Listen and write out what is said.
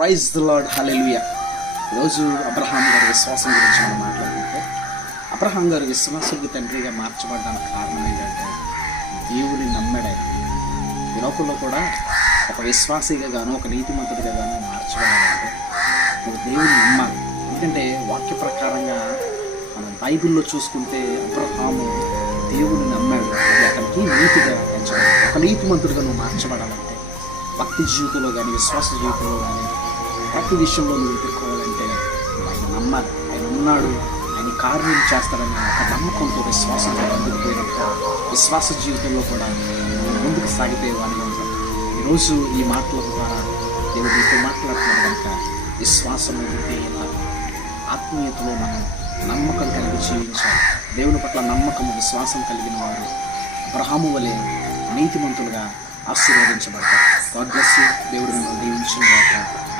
Praise the lord, హల్లెలూయా. ఈరోజు Abraham గారి విశ్వాసం గురించి మనం మాట్లాడుకుంటే, అబ్రహాం గారు విశ్వాసుడికి తండ్రిగా మార్చబడడానికి కారణం ఏంటంటే దేవుని నమ్మడే. ఈ లోకంలో కూడా ఒక విశ్వాసిగా గాను, ఒక నీతిమంతుడిగా గాను మార్చబడాలంటే నువ్వు దేవుని నమ్మాలి. ఎందుకంటే వాక్య ప్రకారంగా మనం బైబిల్లో చూసుకుంటే అబ్రహాము దేవుని నమ్మాడు. అది అతనికి నీతిగా ఎంచబడింది. ఒక నీతిమంతుడిగా నువ్వు మార్చబడాలంటే భక్తి జీవితంలో కానీ, విశ్వాస జీవితంలో కానీ, ప్రతి విషయంలో నువ్వు ఎదుర్కోవాలంటే ఆయన నమ్మాలి. ఆయన ఉన్నాడు, ఆయన కార్యం చేస్తాడని ఒక నమ్మకంతో, విశ్వాసంతో ముందుకు పోయినప్పుడు విశ్వాస జీవితంలో కూడా ముందుకు సాగిపోయేవాడిగా ఉంటాం. ఈరోజు ఈ మాటల ద్వారా దేవుడు మీతో మాట్లాడుతున్నాడు కనుక విశ్వాసము విధేయత, ఆత్మీయతలో మనం నమ్మకం కలిగి జీవించాలి. దేవుని పట్ల నమ్మకము, విశ్వాసం కలిగిన వారు అబ్రహాము వలె నీతిమంతులుగా ఆశీర్వదించబడతారు. God bless you. దేవుడు మిమ్మల్ని దీవించును గాక.